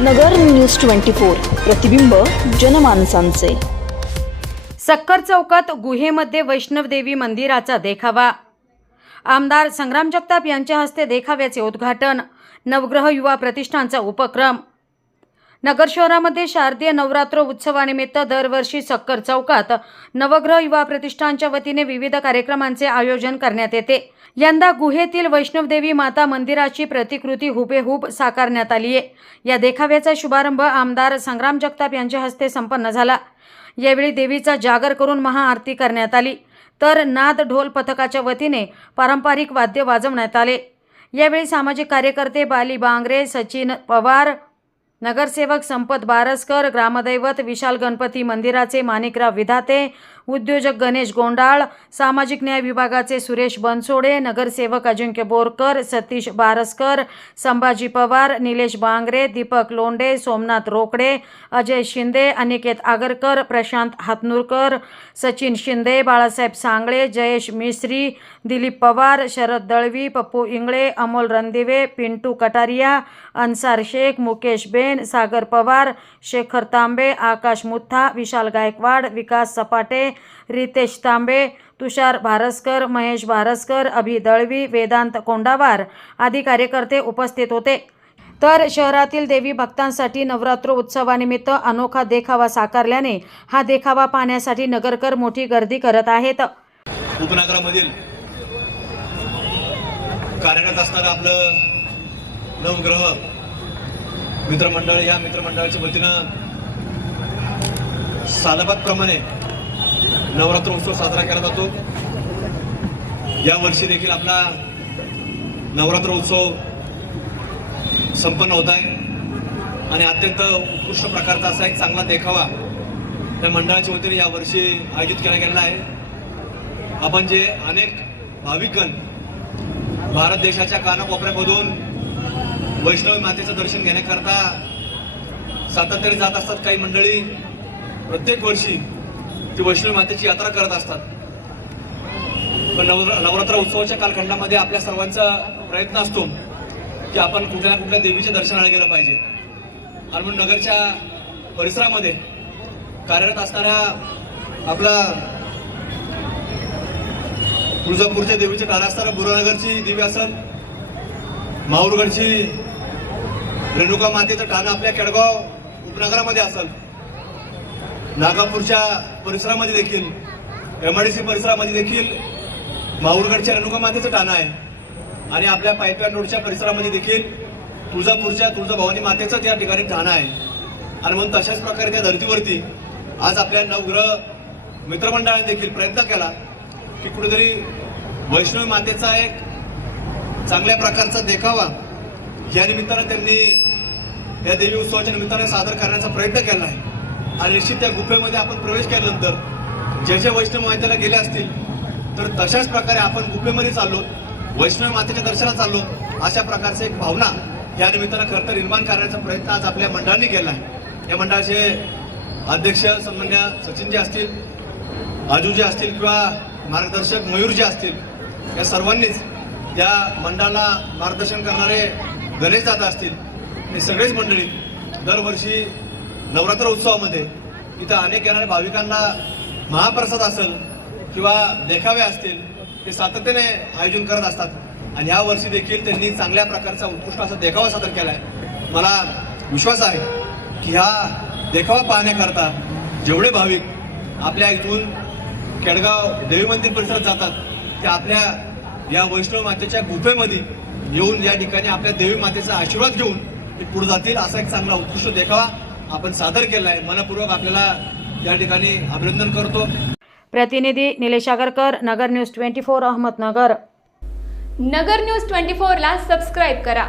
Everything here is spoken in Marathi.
नगर न्यूज ट्वेंटी फोर प्रतिबिंब जनमानसांचे. सक्कर चौकात गुहेमध्ये वैष्णवदेवी मंदिराचा देखावा. आमदार संग्राम जगताप यांच्या हस्ते देखाव्याचे उद्घाटन. नवग्रह युवा प्रतिष्ठानचा उपक्रम. नगर शहरामध्ये शारदीय नवरात्र उत्सवानिमित्त दरवर्षी सक्कर चौकात नवग्रह युवा प्रतिष्ठानच्या वतीने विविध कार्यक्रमांचे आयोजन करण्यात येते. यंदा गुहेतील वैष्णवदेवी माता मंदिराची प्रतिकृती हुबेहूब साकारण्यात आली आहे. या देखाव्याचा शुभारंभ आमदार संग्राम जगताप यांच्या हस्ते संपन्न झाला. यावेळी देवीचा जागर करून महाआरती करण्यात आली. तर नाद ढोल पथकाच्या वतीने पारंपरिक वाद्य वाजवण्यात आले. यावेळी सामाजिक कार्यकर्ते बाली बांगरे सचिन पवार नगरसेवक संपत बारसकर ग्रामदैवत विशाल गणपती मंदिराचे माणिकराव विधाते उद्योजक गणेश गोंडाळ सामाजिक न्याय विभागाचे सुरेश बनसोडे नगरसेवक अजिंक्य बोरकर सतीश बारसकर संभाजी पवार निलेश बांगरे दीपक लोंडे सोमनाथ रोकडे अजय शिंदे अनिकेत आगरकर प्रशांत हातनुरकर सचिन शिंदे बाळासाहेब सांगळे जयेश मिश्री दिलीप पवार शरद दळवी पप्पू इंगळे अमोल रणदिवे पिंटू कटारिया अन्सार शेख मुकेश बेन सागर पवार शेखर तांबे आकाश मुथा विशाल गायकवाड विकास सपाटे रितेश तांबे तुषार भारसकर महेश भारसकर अभि दळवी वेदांत कोंडावार आदी कार्यकर्ते उपस्थित होते. तर शहरातील देवी भक्तांसाठी नवरात्र उत्सवानिमित्त अनोखा देखावा साकारल्याने हा देखावा पाहण्यासाठी नगरकर मोठी गर्दी करत आहेत. उपनगरामधील कार्यरत असणारं आपलं नवग्रह मित्रमंडळ या मित्रमंडळाच्या वतीनं सालाबादप्रमाणे नवरात्र उत्सव साजरा केला जातो. या वर्षी देखील आपला नवरात्र उत्सव संपन्न होत आहे. आणि अत्यंत उत्कृष्ट प्रकारचा असा एक चांगला देखावा त्या मंडळाच्या वतीने यावर्षी आयोजित केला गेलेला आहे. आपण जे अनेक भाविकन भारत देशाच्या कानाकोपऱ्यामधून वैष्णवी मातेचं दर्शन घेण्याकरता सातत्याने जात असतात काही मंडळी. प्रत्येक वर्षी ती वैष्णवी मातेची यात्रा करत असतात. पण नवरात्र उत्सवाच्या कालखंडामध्ये आपल्या सर्वांचा प्रयत्न असतो की आपण कुठल्या ना कुठल्या देवीच्या दर्शनाला गेलं पाहिजे. आणि म्हणून नगरच्या परिसरामध्ये कार्यरत असणाऱ्या आपला तुळजापूरच्या देवीचे टाळा असताना बुरानगरची देवी असल माहूरगडची रेणुका मातेचं ठाणं आपल्या केडगाव उपनगरामध्ये असल नागापूरच्या परिसरामध्ये देखील एमआयडीसी परिसरामध्ये देखील माहूरगडच्या रेणुका मातेचं ठाणं आहे. आणि आपल्या पायथ्यान रोडच्या परिसरामध्ये देखील तुळजापूरच्या तुळजाभवानी मातेचं त्या ठिकाणी ठाणं आहे. आणि म्हणून तशाच प्रकारे त्या धर्तीवरती आज आपल्या नवग्रह मित्रमंडळाने देखील प्रयत्न केला की कुठेतरी वैष्णवी मातेचा एक चांगल्या प्रकारचा देखावा या निमित्तानं त्यांनी या देवी उत्सवाच्या निमित्ताने सादर करण्याचा प्रयत्न केला आहे. आणि निश्चित त्या गुफेमध्ये आपण प्रवेश केल्यानंतर जे जे वैष्णव मातेला गेले असतील तर तशाच प्रकारे आपण गुफेमध्ये चाललो वैष्णव मातेच्या दर्शनात चाललो अशा प्रकारचे एक भावना या निमित्तानं खरं तर निर्माण करण्याचा प्रयत्न आज आपल्या मंडळाने केला आहे. या मंडळाचे अध्यक्ष सन्मान्य सचिनजी असतील आजूजी असतील किंवा मार्गदर्शक मयूरजी असतील या सर्वांनीच या मंडळाला मार्गदर्शन करणारे गणेश दादा असतील हे सगळेच मंडळी दरवर्षी नवरात्र उत्सवामध्ये इथं अनेक येणाऱ्या भाविकांना महाप्रसाद असेल किंवा देखावे असतील ते सातत्याने आयोजन करत असतात. आणि या वर्षी देखील त्यांनी चांगल्या प्रकारचा उत्कृष्ट असा देखावा सादर केला आहे मला विश्वास आहे की ह्या देखावा पाहण्याकरता जेवढे भाविक आपल्या इथून केडगाव देवी मंदिर परिसरात जातात ते आपल्या या वैष्णव मातेच्या गुफेमध्ये येऊन या ठिकाणी आपल्या देवी मातेचा आशीर्वाद घेऊन ते पुढे जातील असा एक चांगला उत्कृष्ट देखावा आपण सादर केला आहे मनपूर्वक आपल्याला या ठिकाणी अभिनंदन करतो. प्रतिनिधी Nilesh Agarkar Nagar news twenty four Ahmednagar. Nagar news twenty फोरला सबस्क्राईब करा.